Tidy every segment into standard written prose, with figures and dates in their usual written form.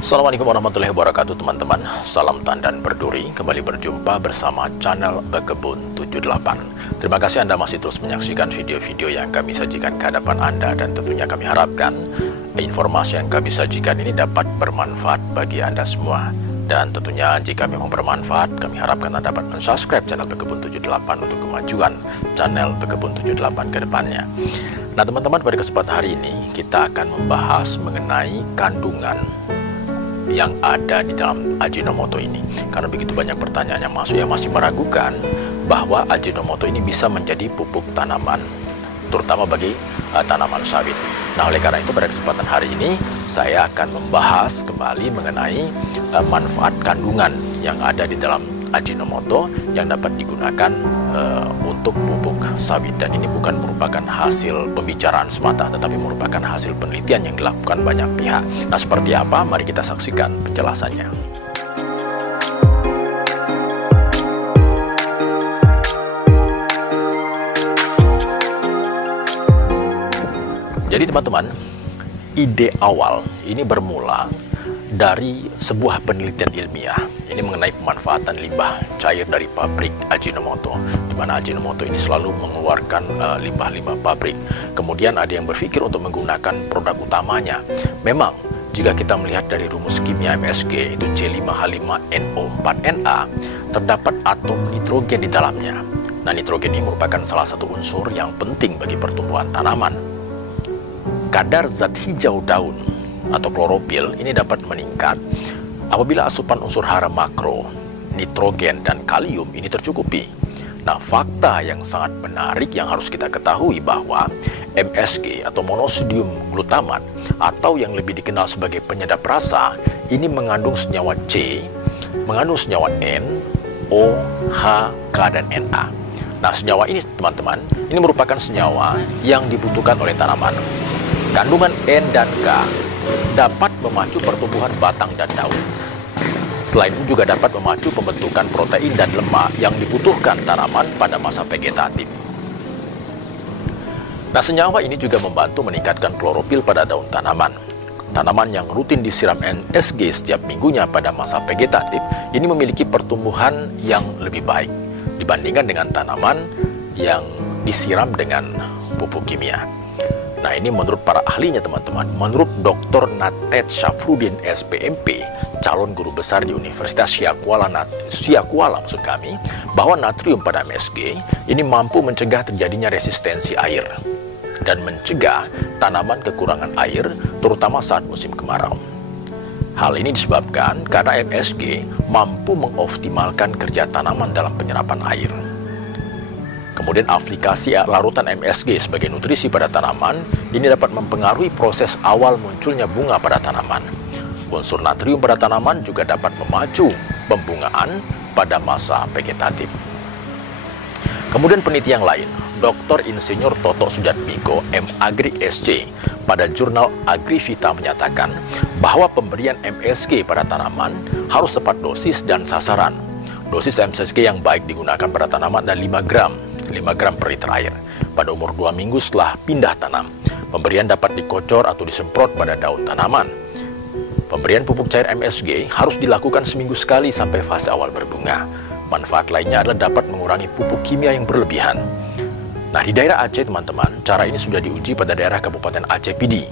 Assalamualaikum warahmatullahi wabarakatuh teman-teman. Salam tandan berduri. Kembali berjumpa bersama channel Bekebun 78. Terima kasih Anda masih terus menyaksikan video-video yang kami sajikan ke hadapan Anda. Dan tentunya kami harapkan informasi yang kami sajikan ini dapat bermanfaat bagi Anda semua. Dan tentunya jika memang bermanfaat, kami harapkan Anda dapat mensubscribe channel Bekebun 78 untuk kemajuan channel Bekebun 78 ke depannya. Nah teman-teman, pada kesempatan hari ini kita akan membahas mengenai kandungan yang ada di dalam Ajinomoto ini, karena begitu banyak pertanyaan yang masuk yang masih meragukan bahwa Ajinomoto ini bisa menjadi pupuk tanaman, terutama bagi tanaman sawit. Nah oleh karena itu pada kesempatan hari ini saya akan membahas kembali mengenai manfaat kandungan yang ada di dalam Ajinomoto yang dapat digunakan untuk pupuk sawit. Dan ini bukan merupakan hasil pembicaraan semata, tetapi merupakan hasil penelitian yang dilakukan banyak pihak. Nah seperti apa? Mari kita saksikan penjelasannya. Jadi teman-teman, ide awal ini bermula dari sebuah penelitian ilmiah. Ini mengenai pemanfaatan limbah cair dari pabrik Ajinomoto, di mana Ajinomoto ini selalu mengeluarkan limbah-limbah pabrik. Kemudian ada yang berpikir untuk menggunakan produk utamanya. Memang jika kita melihat dari rumus kimia MSG itu C5H5NO4Na, terdapat atom nitrogen di dalamnya. Nah, nitrogen ini merupakan salah satu unsur yang penting bagi pertumbuhan tanaman. Kadar zat hijau daun atau klorofil ini dapat meningkat apabila asupan unsur hara makro, nitrogen dan kalium ini tercukupi. Nah, fakta yang sangat menarik yang harus kita ketahui bahwa MSG atau monosodium glutamat atau yang lebih dikenal sebagai penyedap rasa ini mengandung senyawa C, mengandung senyawa N, O, H, K, dan Na. Nah, senyawa ini teman-teman, ini merupakan senyawa yang dibutuhkan oleh tanaman. Kandungan N dan K dapat memacu pertumbuhan batang dan daun. Selain itu juga dapat memacu pembentukan protein dan lemak yang dibutuhkan tanaman pada masa vegetatif. Nah, senyawa ini juga membantu meningkatkan klorofil pada daun tanaman. Tanaman yang rutin disiram MSG setiap minggunya pada masa vegetatif ini memiliki pertumbuhan yang lebih baik dibandingkan dengan tanaman yang disiram dengan pupuk kimia. Nah, ini menurut para ahlinya teman-teman. Menurut Dr. Nated Syafruddin SPMP, calon guru besar di Universitas Syiah-Kuala maksud kami, bahwa natrium pada MSG ini mampu mencegah terjadinya resistensi air dan mencegah tanaman kekurangan air, terutama saat musim kemarau. Hal ini disebabkan karena MSG mampu mengoptimalkan kerja tanaman dalam penyerapan air. Kemudian aplikasi larutan MSG sebagai nutrisi pada tanaman ini dapat mempengaruhi proses awal munculnya bunga pada tanaman. Unsur natrium pada tanaman juga dapat memacu pembungaan pada masa vegetatif. Kemudian penelitian yang lain, Dr. Insinyur Toto Sujatmiko, M.Agri SC, pada jurnal Agrivita menyatakan bahwa pemberian MSG pada tanaman harus tepat dosis dan sasaran. Dosis MSG yang baik digunakan pada tanaman adalah 5 gram per liter air pada umur 2 minggu setelah pindah tanam. Pemberian dapat dikocor atau disemprot pada daun tanaman. Pemberian pupuk cair MSG harus dilakukan seminggu sekali sampai fase awal berbunga. Manfaat lainnya adalah dapat mengurangi pupuk kimia yang berlebihan. Nah, di daerah Aceh teman-teman, cara ini sudah diuji pada daerah Kabupaten Aceh Pidi.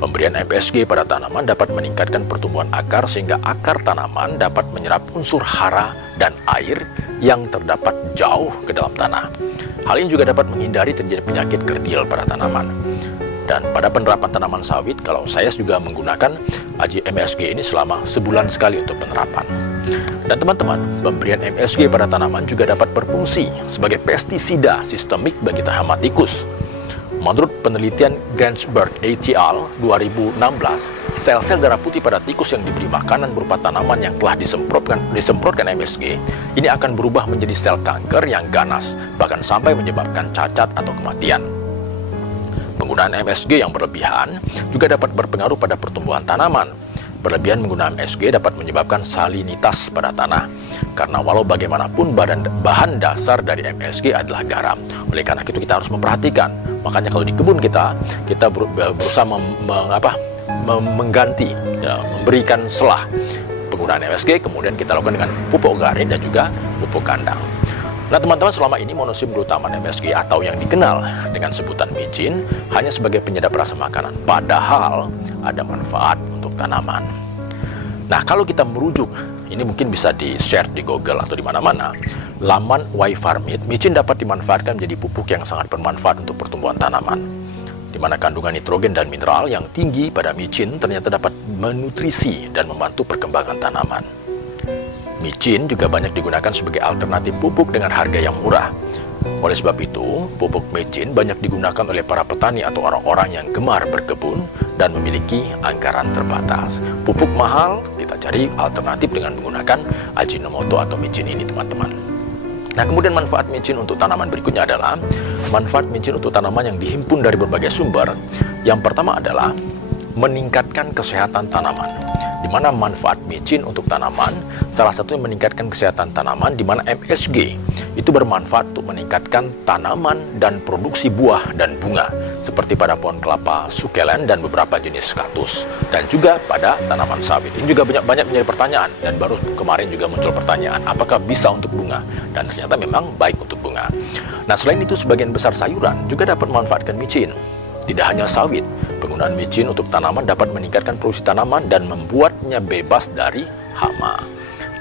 Pemberian MSG pada tanaman dapat meningkatkan pertumbuhan akar sehingga akar tanaman dapat menyerap unsur hara dan air yang terdapat jauh ke dalam tanah. Hal ini juga dapat menghindari terjadi penyakit kerdil pada tanaman. Dan pada penerapan tanaman sawit, kalau saya juga menggunakan MSG ini selama sebulan sekali untuk penerapan. Dan teman-teman, pemberian MSG pada tanaman juga dapat berfungsi sebagai pestisida sistemik bagi hama tikus. Menurut penelitian Gensberg et al. 2016, sel-sel darah putih pada tikus yang diberi makanan berupa tanaman yang telah disemprotkan MSG ini akan berubah menjadi sel kanker yang ganas, bahkan sampai menyebabkan cacat atau kematian. Penggunaan MSG yang berlebihan juga dapat berpengaruh pada pertumbuhan tanaman. Berlebihan menggunakan MSG dapat menyebabkan salinitas pada tanah, karena walau bagaimanapun bahan dasar dari MSG adalah garam. Oleh karena itu kita harus memperhatikan. Makanya kalau di kebun kita berusaha mengganti, ya, memberikan selah penggunaan MSG, kemudian kita lakukan dengan pupuk organik dan juga pupuk kandang. Nah teman-teman, selama ini monosim glutamat MSG atau yang dikenal dengan sebutan micin hanya sebagai penyedap rasa makanan, padahal ada manfaat untuk tanaman. Nah kalau kita merujuk, ini mungkin bisa di-share di Google atau di mana-mana, laman Why Farm It, micin dapat dimanfaatkan menjadi pupuk yang sangat bermanfaat untuk pertumbuhan tanaman, di mana kandungan nitrogen dan mineral yang tinggi pada micin ternyata dapat menutrisi dan membantu perkembangan tanaman. Micin juga banyak digunakan sebagai alternatif pupuk dengan harga yang murah. Oleh sebab itu, pupuk micin banyak digunakan oleh para petani atau orang-orang yang gemar berkebun dan memiliki anggaran terbatas. Pupuk mahal, kita cari alternatif dengan menggunakan Ajinomoto atau micin ini, teman-teman. Nah, kemudian manfaat micin untuk tanaman berikutnya adalah manfaat micin untuk tanaman yang dihimpun dari berbagai sumber. Yang pertama adalah meningkatkan kesehatan tanaman. Di mana manfaat micin untuk tanaman, salah satunya meningkatkan kesehatan tanaman, di mana MSG itu bermanfaat untuk meningkatkan tanaman dan produksi buah dan bunga, seperti pada pohon kelapa, sukelen, dan beberapa jenis kaktus, dan juga pada tanaman sawit. Ini juga banyak menjadi pertanyaan, dan baru kemarin juga muncul pertanyaan, apakah bisa untuk bunga? Dan ternyata memang baik untuk bunga. Nah, selain itu, sebagian besar sayuran juga dapat memanfaatkan micin. Tidak hanya sawit, penggunaan micin untuk tanaman dapat meningkatkan produksi tanaman dan membuatnya bebas dari hama.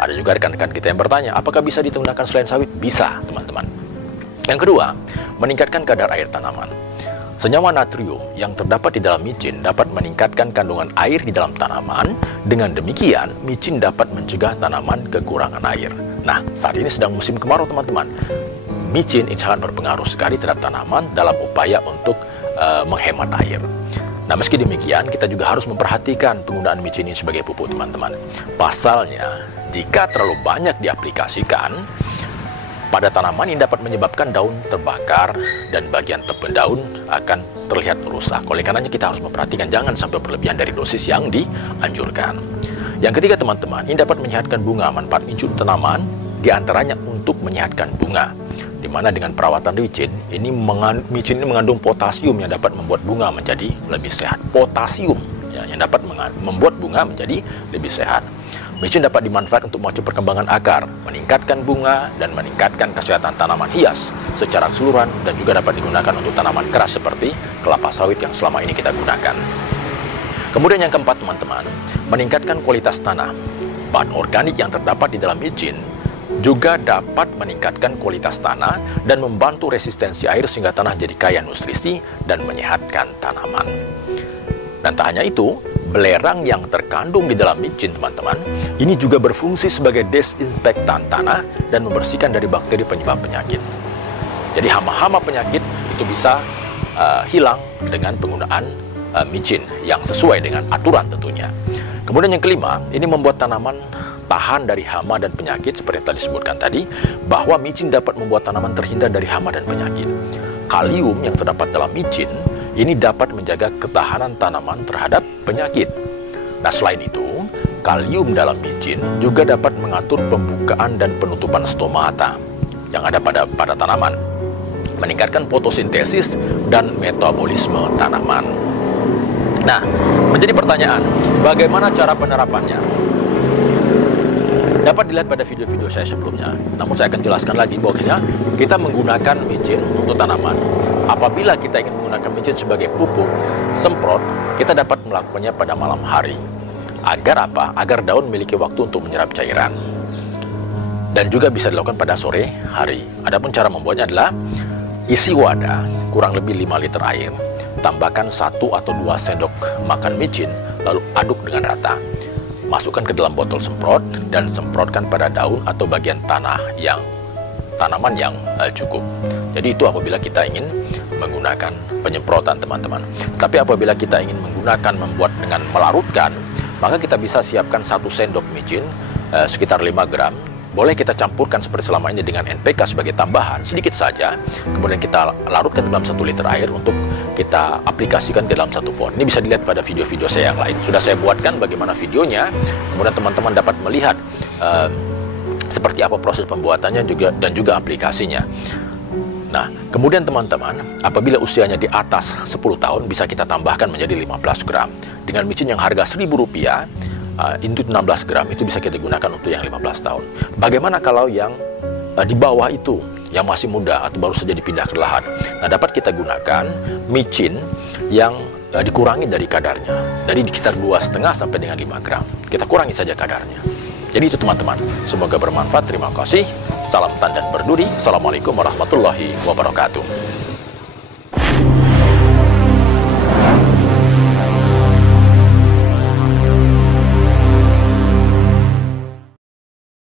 Ada juga rekan-rekan kita yang bertanya, apakah bisa digunakan selain sawit? Bisa, teman-teman. Yang kedua, meningkatkan kadar air tanaman. Senyawa natrium yang terdapat di dalam micin dapat meningkatkan kandungan air di dalam tanaman. Dengan demikian, micin dapat mencegah tanaman kekurangan air. Nah, saat ini sedang musim kemarau, teman-teman. Micin ini sangat berpengaruh sekali terhadap tanaman dalam upaya untuk menghemat air. Nah, meski demikian, kita juga harus memperhatikan penggunaan micin ini sebagai pupuk, teman-teman. Pasalnya, jika terlalu banyak diaplikasikan pada tanaman, ini dapat menyebabkan daun terbakar dan bagian tepung daun akan terlihat rusak. Oleh karenanya, kita harus memperhatikan jangan sampai berlebihan dari dosis yang dianjurkan. Yang ketiga, teman-teman, ini dapat menyehatkan bunga. Manfaat micin tanaman diantaranya untuk menyehatkan bunga, di mana dengan perawatan micin ini mengandung potasium yang dapat membuat bunga menjadi lebih sehat. Potasium ya, yang dapat membuat bunga menjadi lebih sehat. Micin dapat dimanfaatkan untuk memacu perkembangan akar, meningkatkan bunga, dan meningkatkan kesehatan tanaman hias secara keseluruhan, dan juga dapat digunakan untuk tanaman keras seperti kelapa sawit yang selama ini kita gunakan. Kemudian yang keempat, teman-teman, meningkatkan kualitas tanah. Bahan organik yang terdapat di dalam micin juga dapat meningkatkan kualitas tanah dan membantu resistensi air sehingga tanah jadi kaya nutrisi dan menyehatkan tanaman. Dan tak hanya itu, belerang yang terkandung di dalam micin, teman-teman, ini juga berfungsi sebagai desinfektan tanah dan membersihkan dari bakteri penyebab penyakit. Jadi hama-hama penyakit itu bisa hilang dengan penggunaan micin yang sesuai dengan aturan tentunya. Kemudian yang kelima, ini membuat tanaman tahan dari hama dan penyakit seperti yang tadi disebutkan tadi, bahwa micin dapat membuat tanaman terhindar dari hama dan penyakit. Kalium yang terdapat dalam micin ini dapat menjaga ketahanan tanaman terhadap penyakit. Nah, selain itu, kalium dalam micin juga dapat mengatur pembukaan dan penutupan stomata yang ada pada tanaman, meningkatkan fotosintesis dan metabolisme tanaman. Nah, menjadi pertanyaan, bagaimana cara penerapannya? Dapat dilihat pada video-video saya sebelumnya. Namun saya akan jelaskan lagi bahwa kita menggunakan micin untuk tanaman. Apabila kita ingin menggunakan micin sebagai pupuk semprot, kita dapat melakukannya pada malam hari. Agar apa? Agar daun memiliki waktu untuk menyerap cairan. Dan juga bisa dilakukan pada sore hari. Adapun cara membuatnya adalah isi wadah kurang lebih 5 liter air, tambahkan 1 atau 2 sendok makan micin, lalu aduk dengan rata. Masukkan ke dalam botol semprot dan semprotkan pada daun atau bagian tanaman yang cukup. Jadi itu apabila kita ingin menggunakan penyemprotan, teman-teman. Tapi apabila kita ingin membuat dengan melarutkan, maka kita bisa siapkan 1 sendok micin sekitar 5 gram. Boleh kita campurkan seperti selama ini dengan NPK sebagai tambahan, sedikit saja. Kemudian kita larutkan dalam 1 liter air untuk kita aplikasikan ke dalam 1 pot. Ini bisa dilihat pada video-video saya yang lain. Sudah saya buatkan bagaimana videonya. Kemudian teman-teman dapat melihat seperti apa proses pembuatannya dan juga aplikasinya. Nah, kemudian teman-teman, apabila usianya di atas 10 tahun, bisa kita tambahkan menjadi 15 gram. Dengan micin yang harga Rp1.000, into 16 gram, itu bisa kita gunakan untuk yang 15 tahun. Bagaimana kalau yang di bawah itu, yang masih muda atau baru saja dipindah ke lahan? Nah, dapat kita gunakan micin yang dikurangi dari kadarnya, dari sekitar 2,5 sampai dengan 5 gram. Kita kurangi saja kadarnya. Jadi itu teman-teman, semoga bermanfaat. Terima kasih. Salam tandan berduri. Assalamualaikum warahmatullahi wabarakatuh.